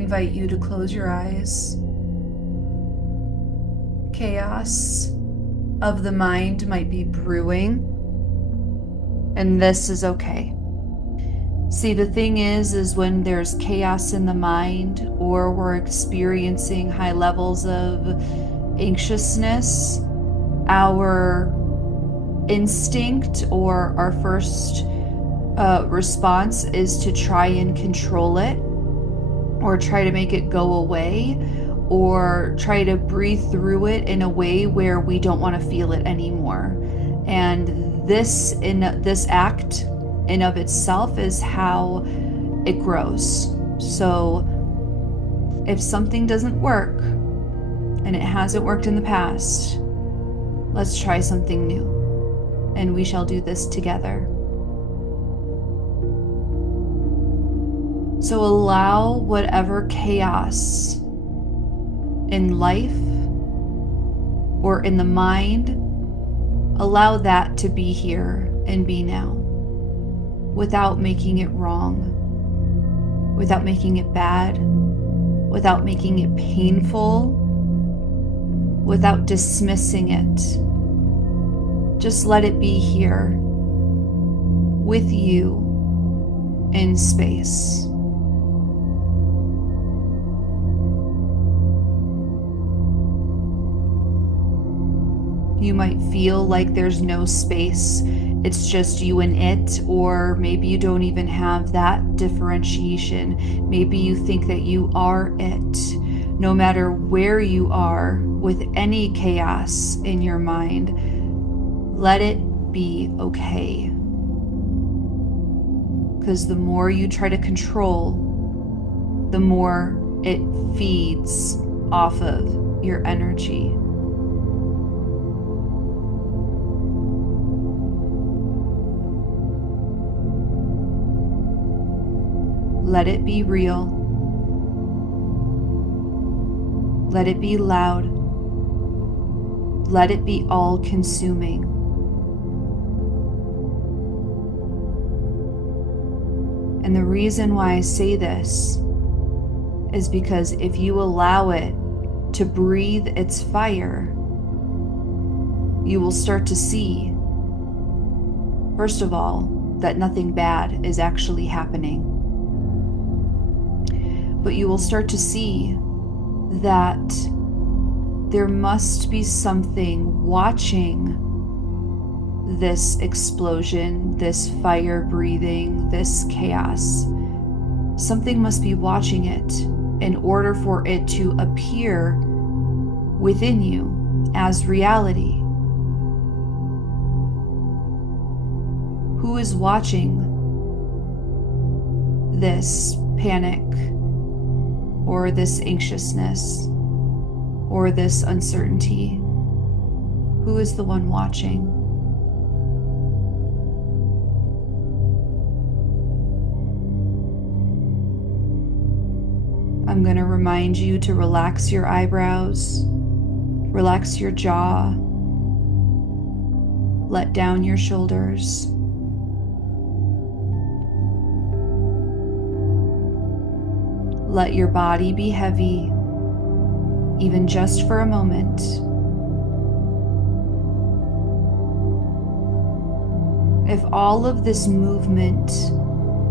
invite you to close your eyes. Chaos of the mind might be brewing, and this is okay. See, the thing is when there's chaos in the mind, or we're experiencing high levels of anxiousness, our instinct or our first response is to try and control it, or try to make it go away, or try to breathe through it in a way where we don't want to feel it anymore. And this act in of itself is how it grows. So if something doesn't work, and it hasn't worked in the past, let's try something new, and we shall do this together. So allow whatever chaos in life or in the mind, allow that to be here and be now, without making it wrong, without making it bad, without making it painful, without dismissing it. Just let it be here with you in space. You might feel like there's no space, it's just you and it, or maybe you don't even have that differentiation. Maybe you think that you are it. No matter where you are with any chaos in your mind, let it be okay. Because the more you try to control, the more it feeds off of your energy. Let it be real. Let it be loud. Let it be all-consuming. And the reason why I say this is because if you allow it to breathe its fire, you will start to see, first of all, that nothing bad is actually happening. But you will start to see that there must be something watching this explosion, this fire breathing, this chaos. Something must be watching it in order for it to appear within you as reality. Who is watching this panic, or this anxiousness, or this uncertainty? Who is the one watching? I'm going to remind you to relax your eyebrows, relax your jaw, let down your shoulders. Let your body be heavy, even just for a moment. If all of this movement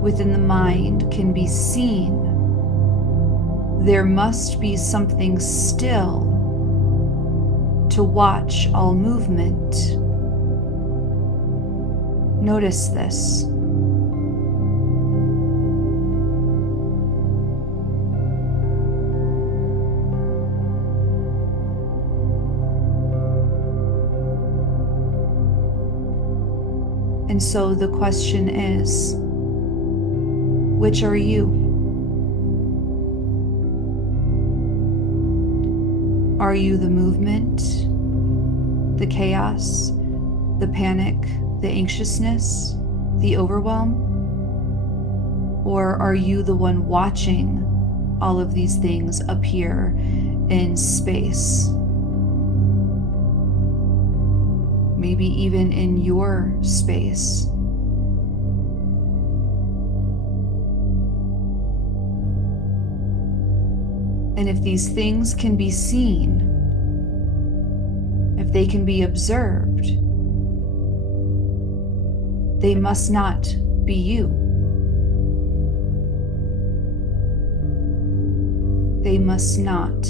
within the mind can be seen, there must be something still to watch all movement. Notice this. And so the question is, which are you? Are you the movement, the chaos, the panic, the anxiousness, the overwhelm? Or are you the one watching all of these things appear in space? Maybe even in your space. And if these things can be seen, if they can be observed, they must not be you. They must not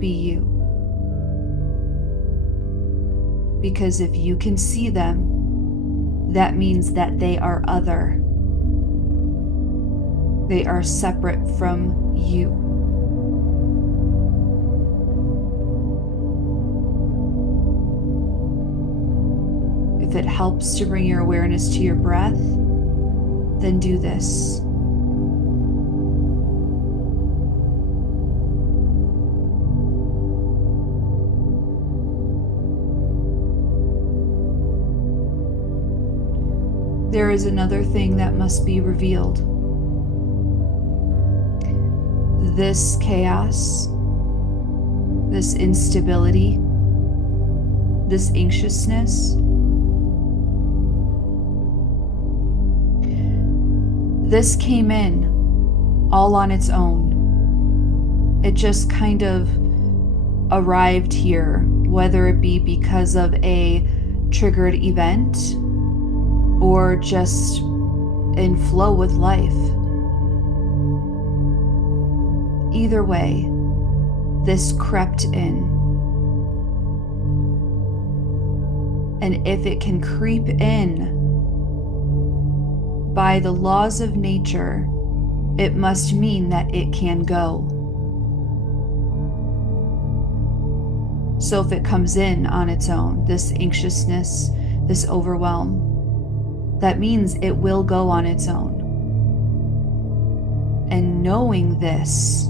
be you. Because if you can see them, that means that they are other. They are separate from you. If it helps to bring your awareness to your breath, then do this. There is another thing that must be revealed. This chaos, this instability, this anxiousness, this came in all on its own. It just kind of arrived here, whether it be because of a triggered event or just in flow with life. Either way, this crept in. And if it can creep in by the laws of nature, it must mean that it can go. So if it comes in on its own, this anxiousness, this overwhelm, that means it will go on its own. And knowing this,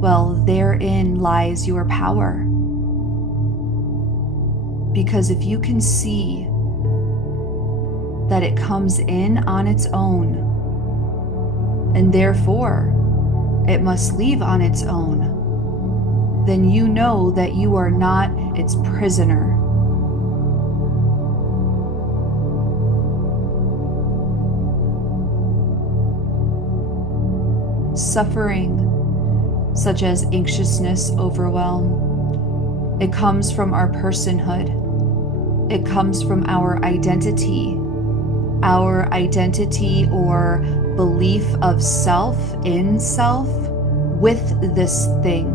well, therein lies your power. Because if you can see that it comes in on its own, and therefore it must leave on its own, then you know that you are not its prisoner. Suffering, such as anxiousness, overwhelm, it comes from our personhood. It comes from our identity or belief of self in self with this thing.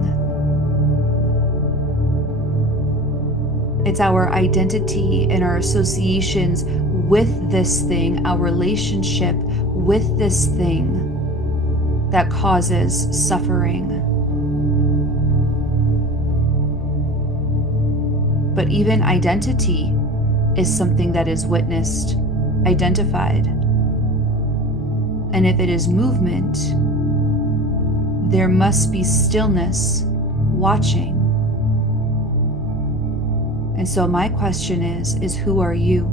It's our identity and our associations with this thing, our relationship with this thing that causes suffering. But even identity is something that is witnessed, identified. And if it is movement, there must be stillness, watching. And so my question is who are you?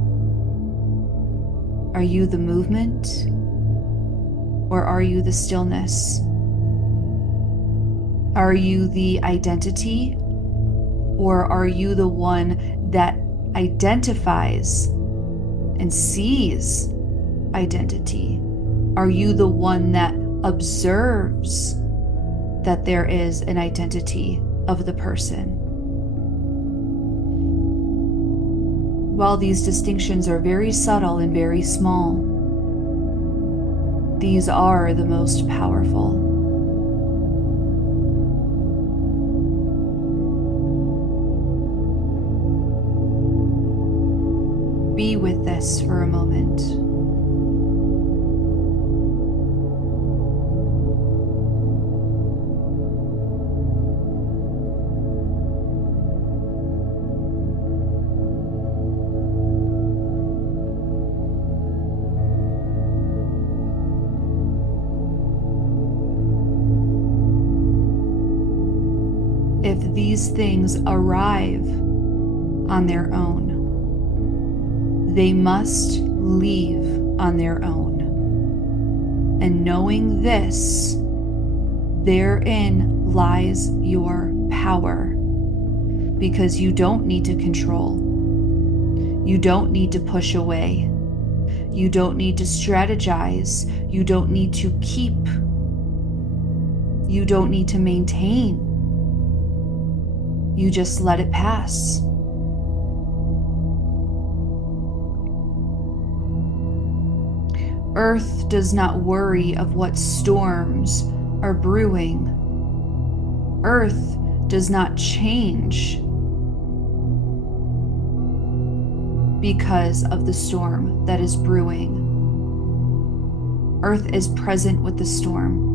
Are you the movement? Or are you the stillness? Are you the identity? Or are you the one that identifies and sees identity? Are you the one that observes that there is an identity of the person? While these distinctions are very subtle and very small, these are the most powerful. Be with this for a moment. If these things arrive on their own, they must leave on their own. And knowing this, therein lies your power. Because you don't need to control. You don't need to push away. You don't need to strategize. You don't need to keep. You don't need to maintain. You just let it pass. Earth does not worry of what storms are brewing. Earth does not change because of the storm that is brewing. Earth is present with the storm.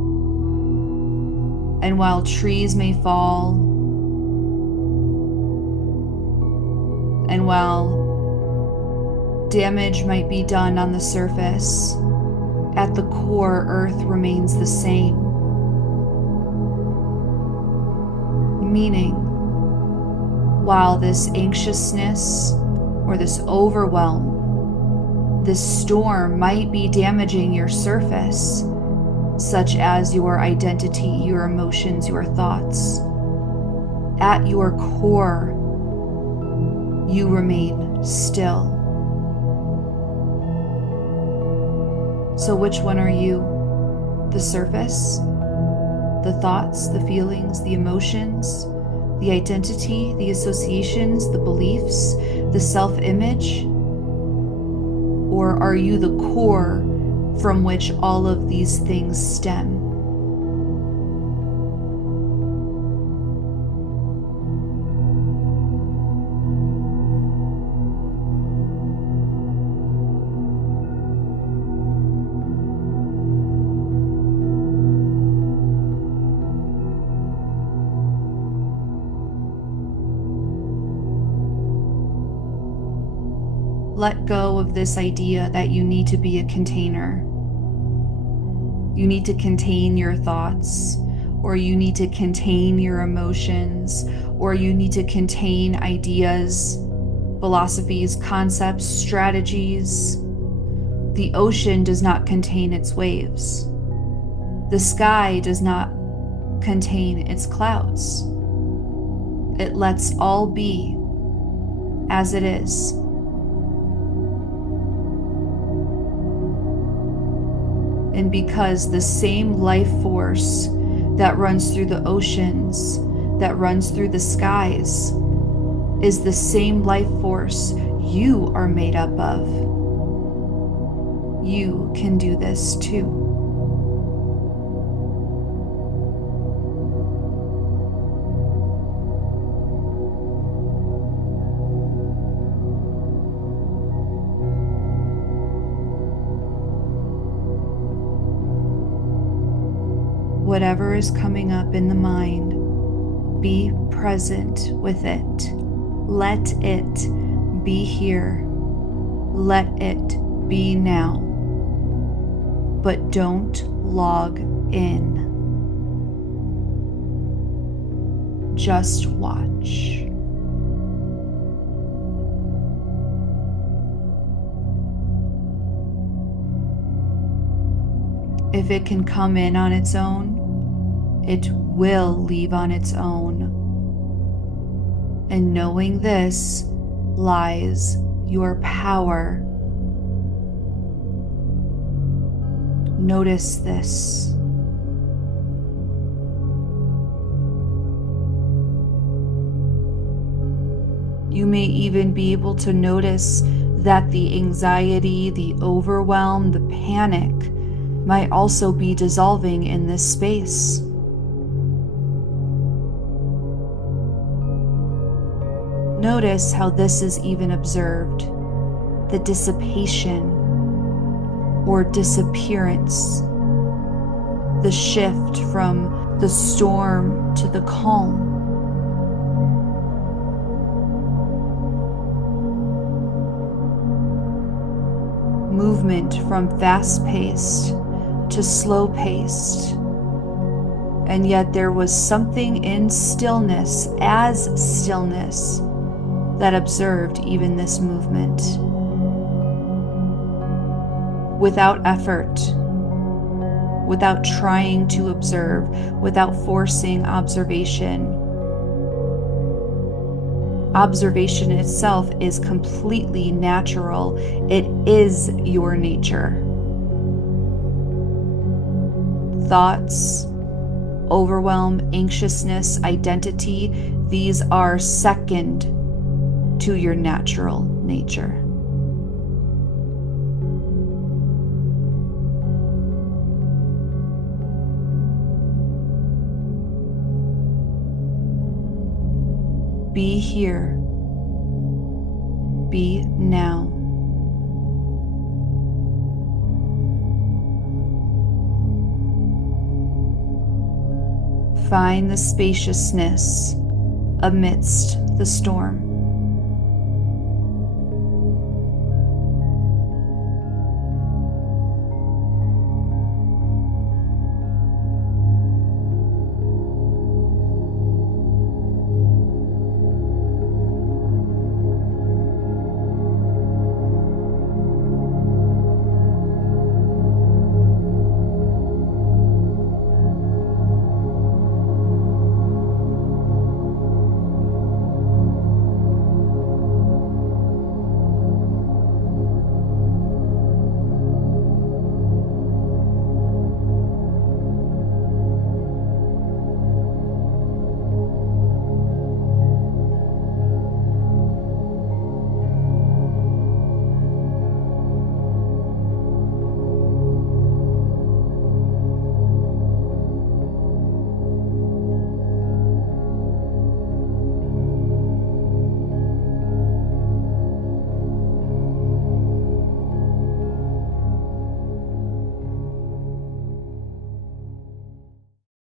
And while trees may fall, and while damage might be done on the surface, at the core, Earth remains the same. Meaning, while this anxiousness or this overwhelm, this storm might be damaging your surface, such as your identity, your emotions, your thoughts, at your core, you remain still. So which one are you? The surface? The thoughts, the feelings, the emotions, the identity, the associations, the beliefs, the self-image? Or are you the core from which all of these things stem? Let go of this idea that you need to be a container. You need to contain your thoughts, or you need to contain your emotions, or you need to contain ideas, philosophies, concepts, strategies. The ocean does not contain its waves. The sky does not contain its clouds. It lets all be as it is. And because the same life force that runs through the oceans, that runs through the skies, is the same life force you are made up of, you can do this too. Whatever is coming up in the mind, be present with it. Let it be here. Let it be now. But don't log in. Just watch. If it can come in on its own, it will leave on its own. And knowing this lies your power. Notice this. You may even be able to notice that the anxiety, the overwhelm, the panic might also be dissolving in this space. Notice how this is even observed, the dissipation or disappearance, the shift from the storm to the calm. Movement from fast-paced to slow-paced. And yet there was something in stillness, as stillness, that observed even this movement. Without effort, without trying to observe, without forcing observation. Observation itself is completely natural. It is your nature. Thoughts overwhelm, anxiousness, identity, these are second to your natural nature. Be here. Be now. Find the spaciousness amidst the storm.